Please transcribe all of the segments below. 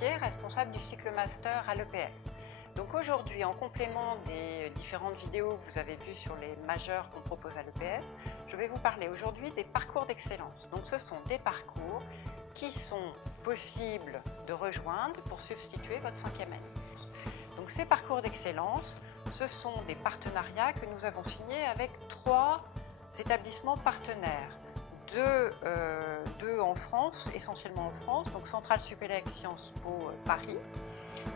Gauthier, responsable du cycle master à l'EPF. Donc aujourd'hui, en complément des différentes vidéos que vous avez vues sur les majeurs qu'on propose à l'EPF, je vais vous parler aujourd'hui des parcours d'excellence. Donc ce sont des parcours qui sont possibles de rejoindre pour substituer votre 5e année. Donc ces parcours d'excellence, ce sont des partenariats que nous avons signés avec 3 établissements partenaires. Deux en France, essentiellement en France, donc Centrale Supélec, Sciences Po Paris,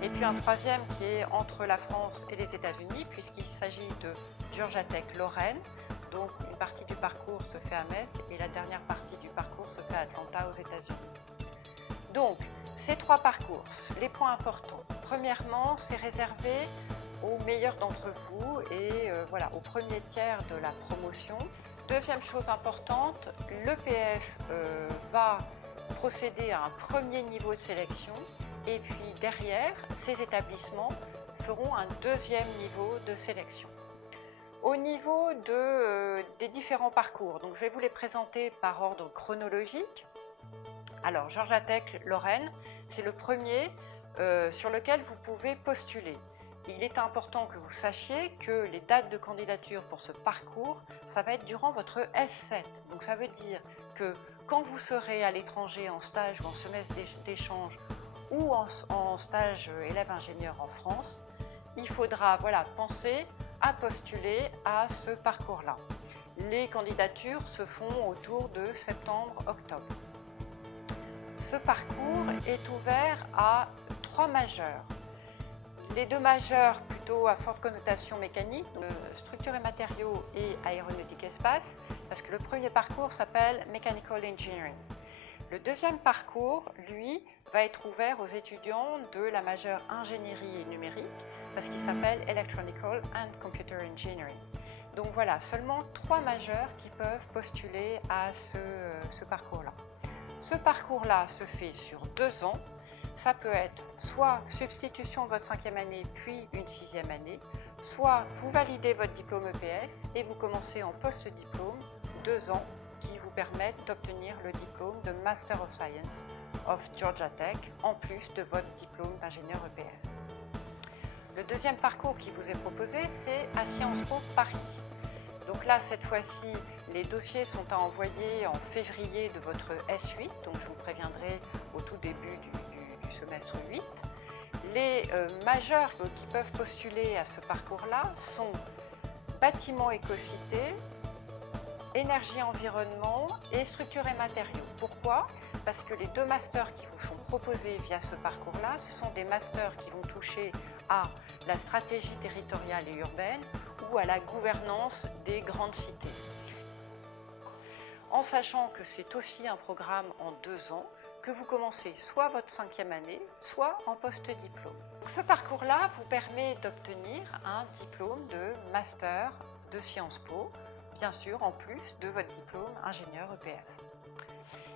et puis un 3e qui est entre la France et les États-Unis, puisqu'il s'agit de Georgia Tech Lorraine. Donc une partie du parcours se fait à Metz et la dernière partie du parcours se fait à Atlanta aux États-Unis. Donc ces 3 parcours, les points importants. Premièrement, c'est réservé aux meilleurs d'entre vous et voilà, au premier tiers de la promotion. Deuxième chose importante, l'EPF va procéder à un premier niveau de sélection et puis derrière, ces établissements feront un 2e niveau de sélection. Au niveau des différents parcours, donc je vais vous les présenter par ordre chronologique. Alors, Georgia Tech Lorraine, c'est le premier sur lequel vous pouvez postuler. Il est important que vous sachiez que les dates de candidature pour ce parcours, ça va être durant votre S7. Donc ça veut dire que quand vous serez à l'étranger en stage ou en semestre d'échange ou en stage élève ingénieur en France, il faudra penser à postuler à ce parcours-là. Les candidatures se font autour de septembre-octobre. Ce parcours est ouvert à 3 majeurs. Les 2 majeurs plutôt à forte connotation mécanique, structure et matériaux et aéronautique espace, parce que le premier parcours s'appelle Mechanical Engineering. Le 2e parcours, lui, va être ouvert aux étudiants de la majeure ingénierie et numérique, parce qu'il s'appelle Electronical and Computer Engineering. Donc voilà, seulement 3 majeurs qui peuvent postuler à ce parcours-là. Ce parcours-là se fait sur 2 ans. Ça peut être soit substitution de votre 5e année puis une 6e année, soit vous validez votre diplôme EPF et vous commencez en post-diplôme 2 ans qui vous permettent d'obtenir le diplôme de Master of Science of Georgia Tech en plus de votre diplôme d'ingénieur EPF. Le 2e parcours qui vous est proposé, c'est à Sciences Po Paris. Donc là, cette fois-ci, les dossiers sont à envoyer en février de votre S8, donc je vous préviendrai au tout début du semestre 8. Les majeurs qui peuvent postuler à ce parcours-là sont bâtiment éco-cité, énergie environnement et structure et matériaux. Pourquoi? Parce que les 2 masters qui vous sont proposés via ce parcours-là, ce sont des masters qui vont toucher à la stratégie territoriale et urbaine ou à la gouvernance des grandes cités. En sachant que c'est aussi un programme en 2 ans, que vous commencez soit votre 5e année, soit en post-diplôme. Ce parcours-là vous permet d'obtenir un diplôme de master de Sciences Po, bien sûr en plus de votre diplôme ingénieur EPF.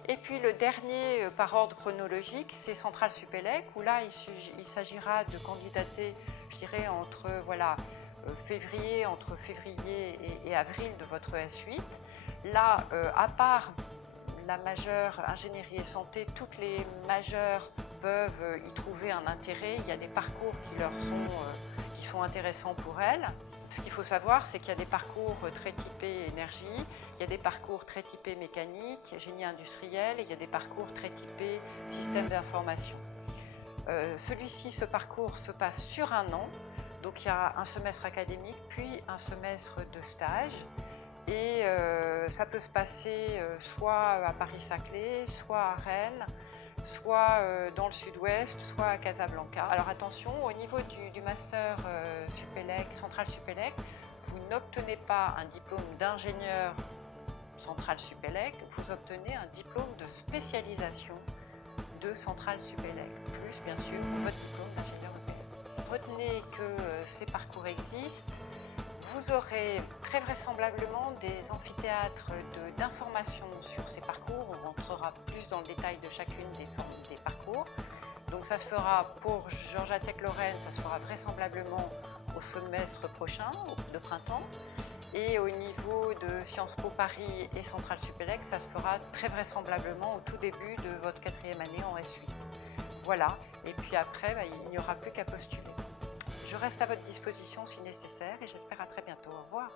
Et puis le dernier par ordre chronologique, c'est Centrale Supélec, où là il s'agira de candidater, je dirais, entre février et avril de votre S8. Là, à part la majeure ingénierie et santé, toutes les majeures peuvent y trouver un intérêt. Il y a des parcours qui sont intéressants pour elles. Ce qu'il faut savoir, c'est qu'il y a des parcours très typés énergie, il y a des parcours très typés mécanique, génie industriel, et il y a des parcours très typés système d'information. Ce parcours se passe sur 1 an, donc il y a un semestre académique, puis un semestre de stage. Et ça peut se passer soit à Paris-Saclay, soit à Rennes, soit dans le sud-ouest, soit à Casablanca. Alors attention, au niveau du master Supélec, Centrale Supélec, vous n'obtenez pas un diplôme d'ingénieur Centrale Supélec, vous obtenez un diplôme de spécialisation de Centrale Supélec, plus bien sûr votre diplôme d'ingénieur EPF. Retenez que ces parcours existent. Vous aurez très vraisemblablement des amphithéâtres d'information sur ces parcours. On rentrera plus dans le détail de chacune des parcours. Donc ça se fera pour Georgia Tech Lorraine, ça se fera vraisemblablement au semestre prochain, de printemps. Et au niveau de Sciences Po Paris et Centrale Supélec, ça se fera très vraisemblablement au tout début de votre 4e année en S8. Voilà, et puis après, il n'y aura plus qu'à postuler. Je reste à votre disposition si nécessaire et j'espère à très bientôt. Au revoir.